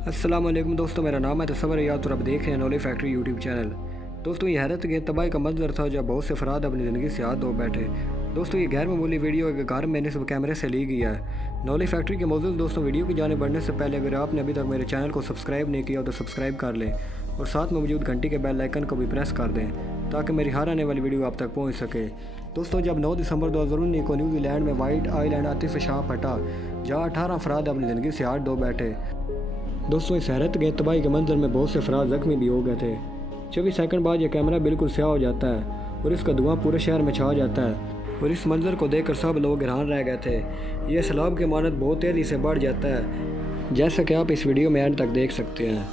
अस्सलाम वालेकुम दोस्तों, मेरा नाम है तसवर याद और आप देख रहे हैं नॉलेज फैक्ट्री यूट्यूब चैनल। दोस्तों ये हैरत के तबाही का मंजर था जब बहुत से अफराद अपनी ज़िंदगी से याद हो बैठे। दोस्तों ये गैर मामूली वीडियो एक घर मैंने सब कैमरे से ली गया है। नॉलेज फैक्ट्री के मौजूद दोस्तों, वीडियो की जाने बढ़ने से पहले अगर आपने अभी तक मेरे चैनल को सब्सक्राइब नहीं किया तो सब्सक्राइब कर लें और साथ में मौजूद घंटी के बेल आइकन को भी प्रेस कर दें ताकि मेरी हर आने वाली वीडियो आप तक पहुँच सके। दोस्तों जब 9 दिसंबर 2019 को न्यूजीलैंड में वाइट आइलैंड आतिश फिशान फटा जहाँ 18 अफराद अपनी ज़िंदगी से हाथ धो बैठे। दोस्तों इस हैरत के तबाही के मंजर में बहुत से अफराद जख्मी भी हो गए थे। 24 सेकंड बाद यह कैमरा बिल्कुल स्याह हो जाता है और इसका धुआं पूरे शहर में छा जाता है और इस मंजर को देखकर सब लोग हैरान रह गए थे। यह सैलाब की मानत बहुत तेज़ी से बढ़ जाता है, जैसा कि आप इस वीडियो में एंड तक देख सकते हैं।